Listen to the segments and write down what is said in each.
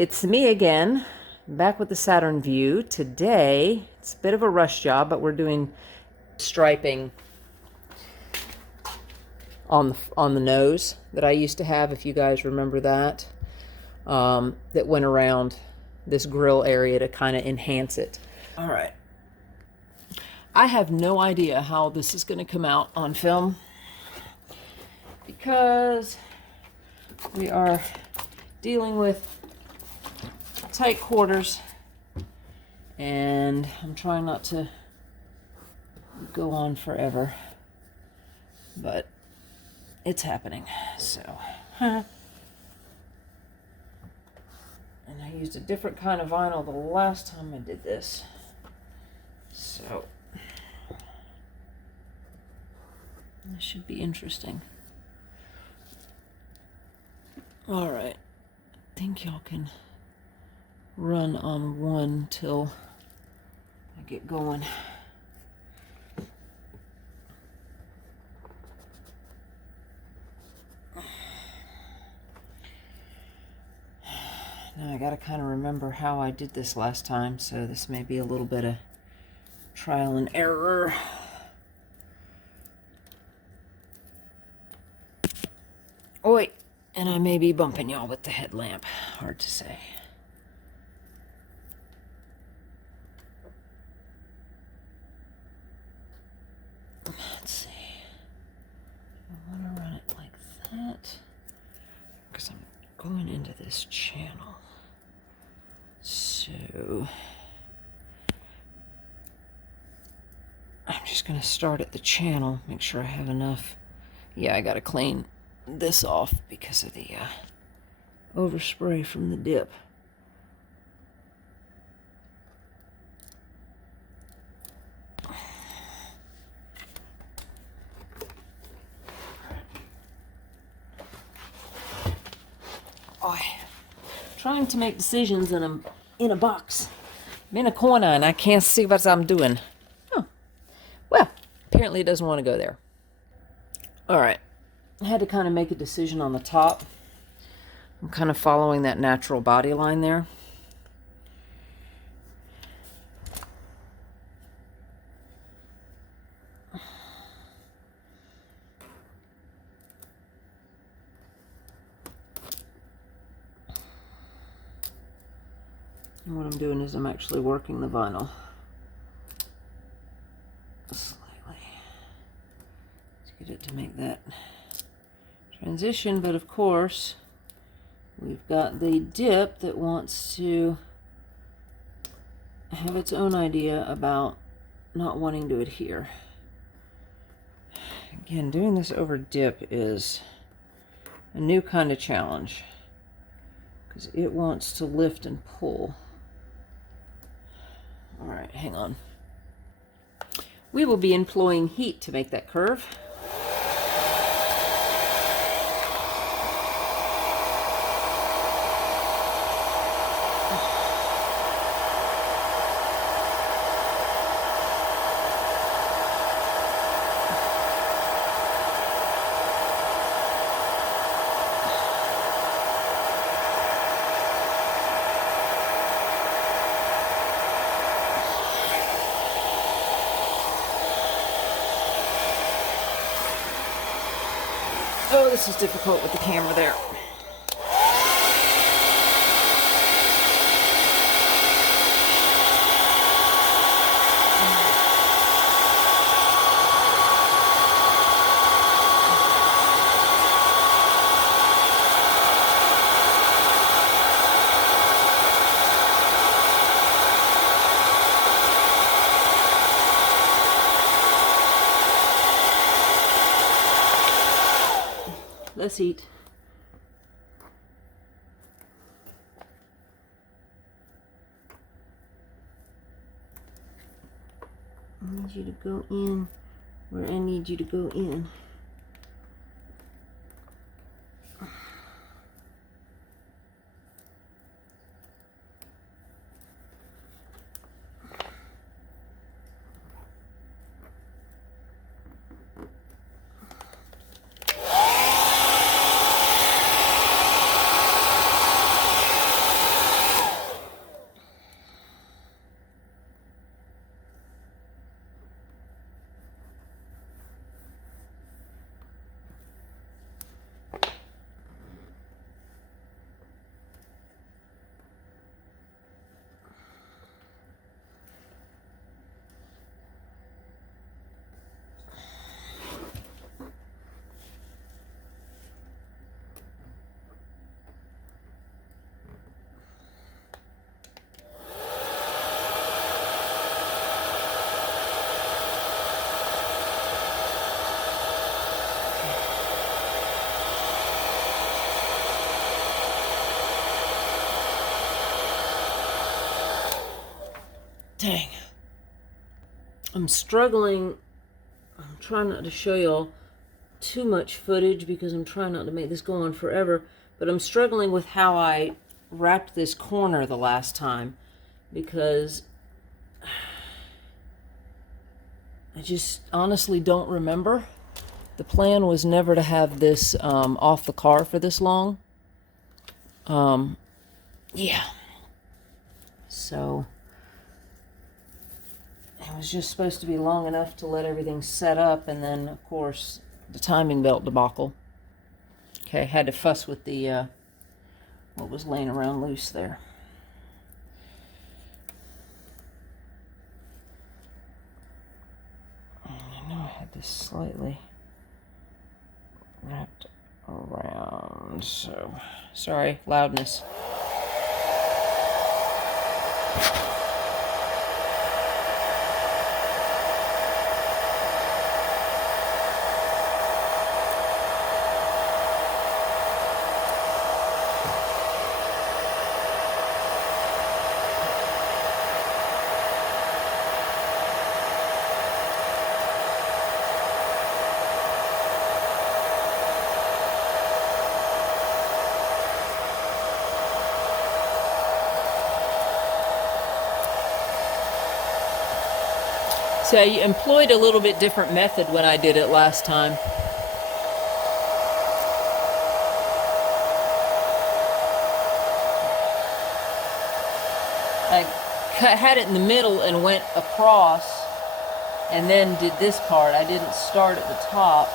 It's me again, back with the Saturn view. Today, it's a bit of a rush job, but we're doing striping on the nose that I used to have, if you guys remember that, that went around this grill area to kind of enhance it. All right. I have no idea how this is going to come out on film because we are dealing with tight quarters, and I'm trying not to go on forever, but it's happening. So, and I used a different kind of vinyl the last time I did this, so this should be interesting. All right, I think y'all can run on one till I get going. Now I gotta kind of remember how I did this last time, so this may be a little bit of trial and error. Oi, and I may be bumping y'all with the headlamp. Hard to say. Let's see. I want to run it like that because I'm going into this channel. So I'm just going to start at the channel, make sure I have enough. Yeah, I got to clean this off because of the overspray from the dip. Trying to make decisions in a box. I'm in a corner and I can't see what I'm doing. Oh, well, apparently it doesn't want to go there. All right, I had to kind of make a decision on the top. I'm kind of following that natural body line there. And what I'm doing is I'm actually working the vinyl slightly to get it to make that transition. But of course, we've got the dip that wants to have its own idea about not wanting to adhere. Again, doing this over dip is a new kind of challenge because it wants to lift and pull. All right, hang on. We will be employing heat to make that curve. Oh, this is difficult with the camera there. Let's eat. I need you to go in where I need you to go in. Dang. I'm struggling. I'm trying not to show y'all too much footage because I'm trying not to make this go on forever. But I'm struggling with how I wrapped this corner the last time because I just honestly don't remember. The plan was never to have this off the car for this long. Yeah. So it was just supposed to be long enough to let everything set up, and then, of course, the timing belt debacle. Okay, had to fuss with the what was laying around loose there. I know I had this slightly wrapped around, so sorry, loudness. So I employed a little bit different method when I did it last time. I had it in the middle and went across and then did this part. I didn't start at the top.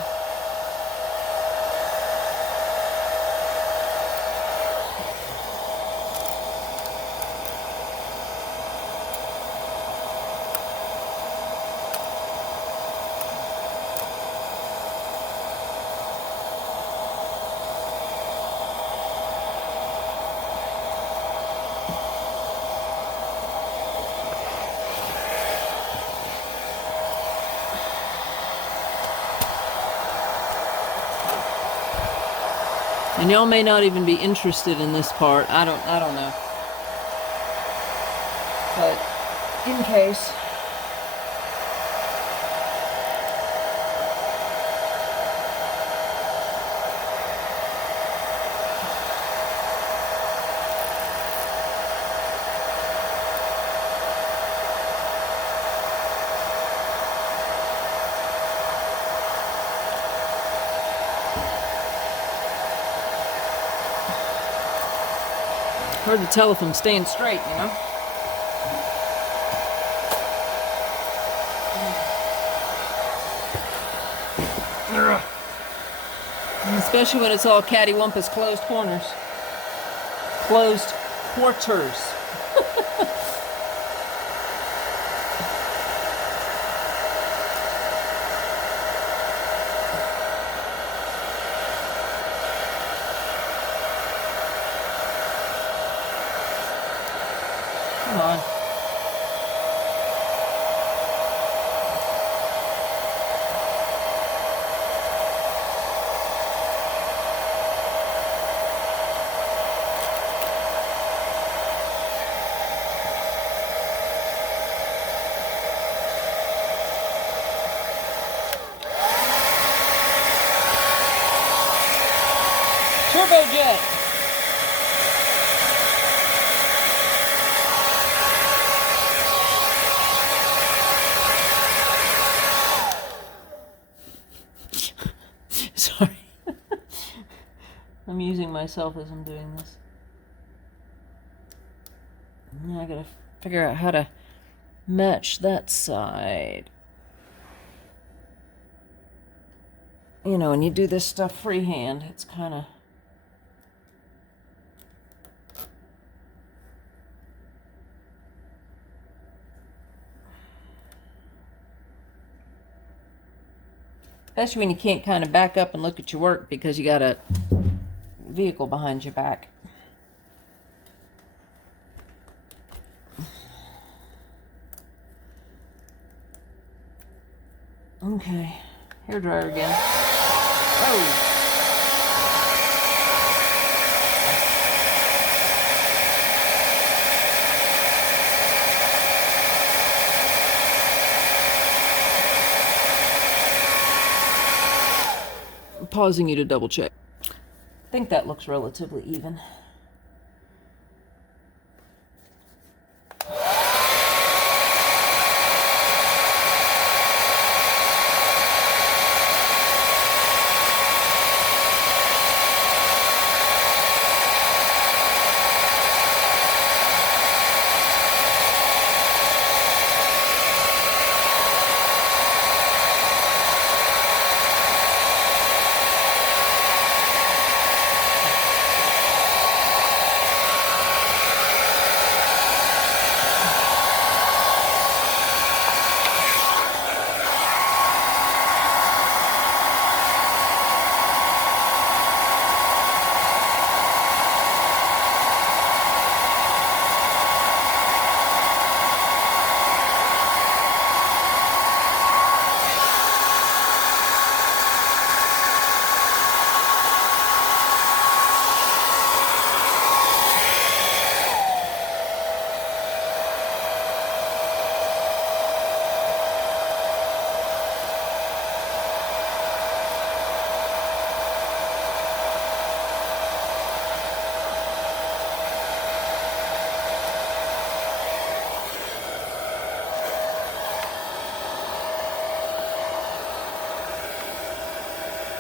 And y'all may not even be interested in this part. I don't know. But in case. Hard to tell if I'm staying straight, you know? Especially when it's all cattywampus closed corners. Closed quarters. Come on. Turbojet. Sorry. I'm using myself as I'm doing this. Now I gotta figure out how to match that side. You know, when you do this stuff freehand, it's kind of... Especially when you can't kind of back up and look at your work because you got a vehicle behind your back. Okay, hairdryer again. Oh! pausing you to double check. I think that looks relatively even.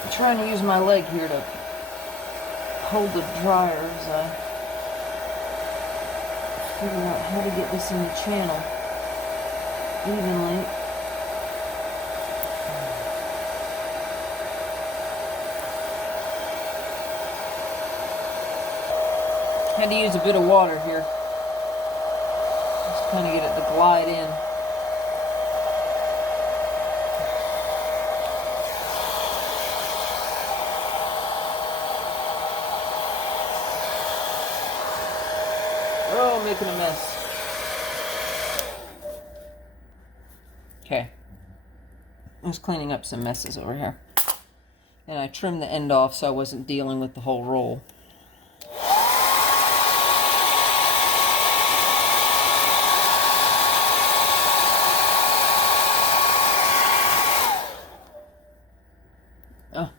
I'm trying to use my leg here to hold the dryer as I figure out how to get this in the channel evenly. Had to use a bit of water here. Just kind of get it to glide in. Oh, making a mess. Okay. I was cleaning up some messes over here. And I trimmed the end off so I wasn't dealing with the whole roll. Oh,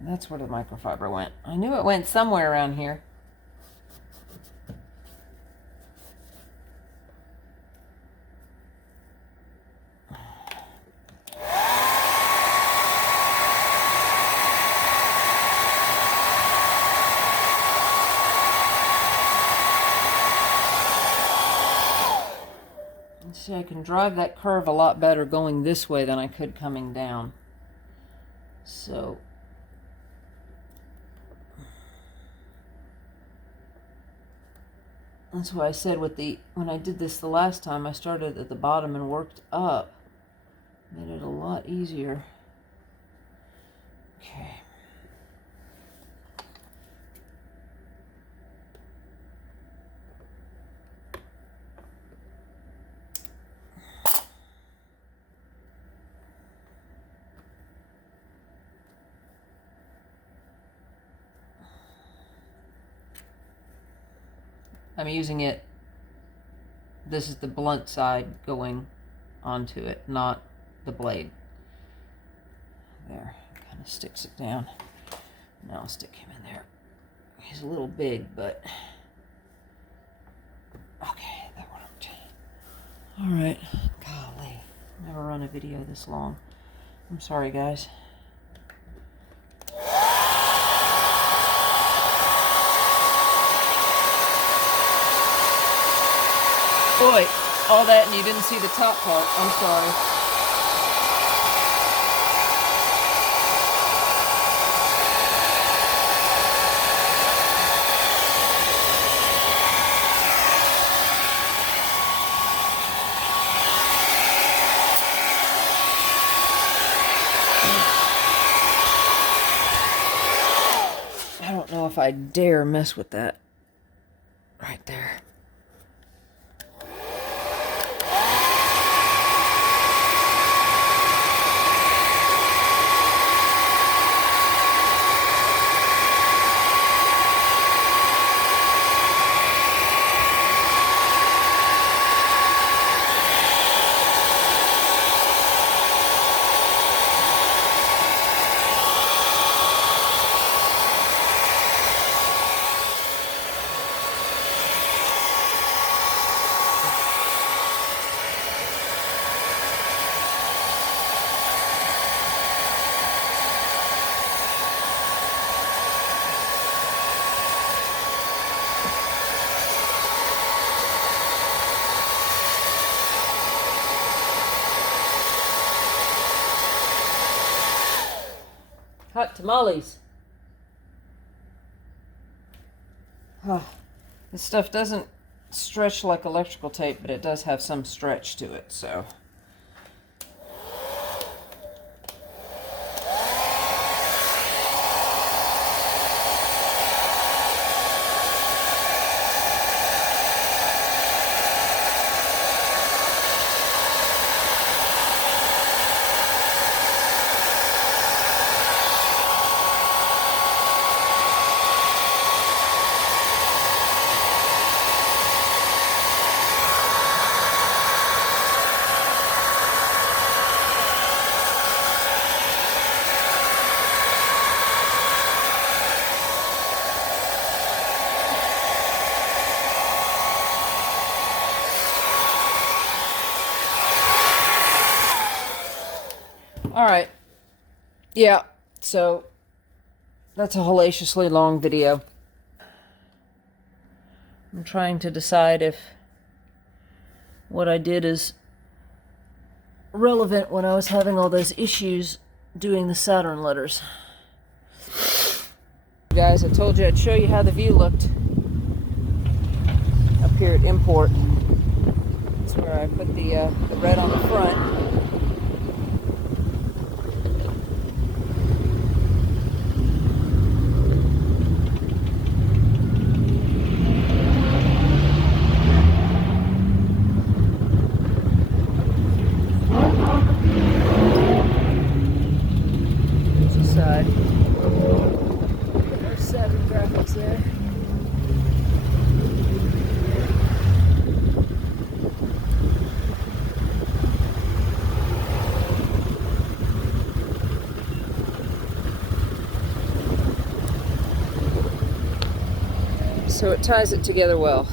that's where the microfiber went. I knew it went somewhere around here. See, I can drive that curve a lot better going this way than I could coming down. So that's why I said when I did this the last time, I started at the bottom and worked up. Made it a lot easier. Okay. I'm using it, this is the blunt side going onto it, not the blade. There, kind of sticks it down. Now I'll stick him in there. He's a little big, but okay, that worked. All right, golly, never run a video this long. I'm sorry, guys. Boy, all that and you didn't see the top part. I'm sorry. I don't know if I dare mess with that right there. Tamales. This stuff doesn't stretch like electrical tape, but it does have some stretch to it, so. All right. Yeah, so that's a hellaciously long video. I'm trying to decide if what I did is relevant when I was having all those issues doing the Saturn letters. Guys, I told you I'd show you how the view looked up here at Import. That's where I put the red on the front. Side. There's Saturn graphics there. So it ties it together well.